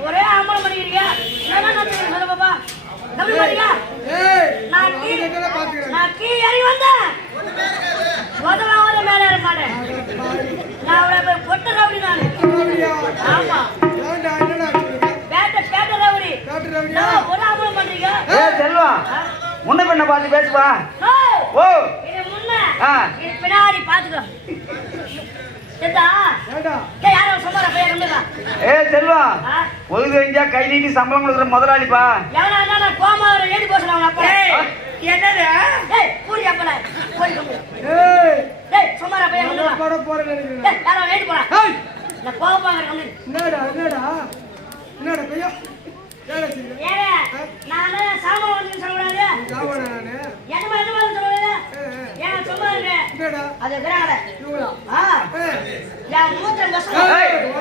ஒரே ஆம்பளை பண்ணிக்கிறீங்க சொல்ல பாப்பா நான் கீ ஏறி வந்தேன் முதலாவது மேல ஏற மாட்டேன் நான் அவளை பொட்டு ரவுடி நான் ஆமா பேட்ட ரவுடி ஒரு ஆம்பளை பண்றீங்க செல்வம் முன்ன பண்ண பார்த்து பேசுவா ஓ இது முன்ன இது பின்னாடி பாத்துக்கோ கை நீட்டி சம்பளம் கொடுக்குற முதலாளிப்பா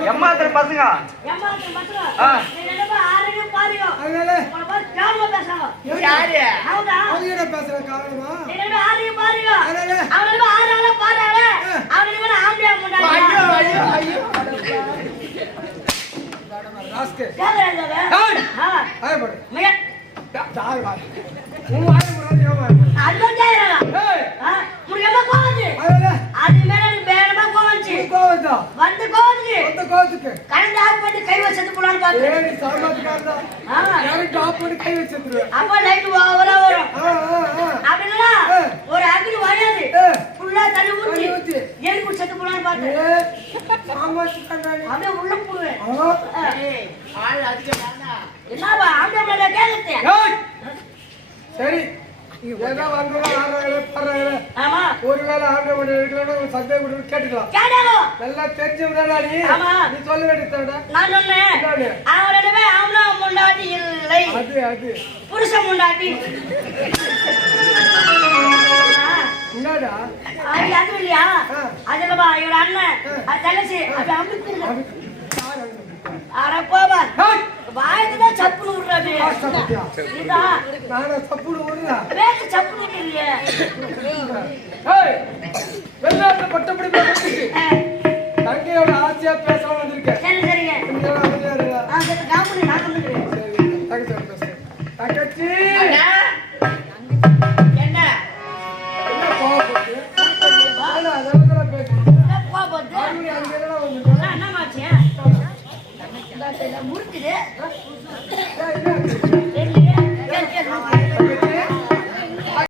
எம்மாத்திரம் பசங்க ஒரு அகில் வராது ஃபுல்லா தண்ணி ஊத்தி ஏறி குடி செத்து போலான்னு பார்த்தேன் அப்படியே உள்ள போடுவேன் என்னப்பா ஆண்டா மேல கேளுத்தே சரி ஏதா வந்தவங்க ஆமா ஒருவேளை ஆண்டவன் இருக்கலன்னு சந்தேகம் கூட கேட்டுக்கலாம் நல்லா தெரிஞ்சவனா நீ சொல்ல வேண்டியதா நான் சொன்னேன் அவரிடமே ஆம்பளை முண்டாட்டி இல்லை அது புருஷ முண்டாட்டி என்னடா அது இல்லையா அதுலப்பா இவர அண்ணன் அது தங்கச்சி அது அம்பிக்கு அட போபா வாயத்துல சப்புனு விடுறாரு இதா நானே சப்புனு விடுறா பேச்சு சப்புனு விடுறியே ஏய் வெள்ளாட்ட பட்டப்படி பேசிட்டு தங்கையோட ஆசையா பேசலாம் வந்திருக்கேன் சரி சரிங்க சரி காமுனி நான் வந்துக்கிறேன் சரி தங்கச்சி பேசுறேன் தங்கச்சி என்ன கோபப்பட்டு நானே அதெல்லாம் பேசுறேன் கோபப்பட்டு அங்க என்னடா வந்து என்னமாச்சு முறுக்குது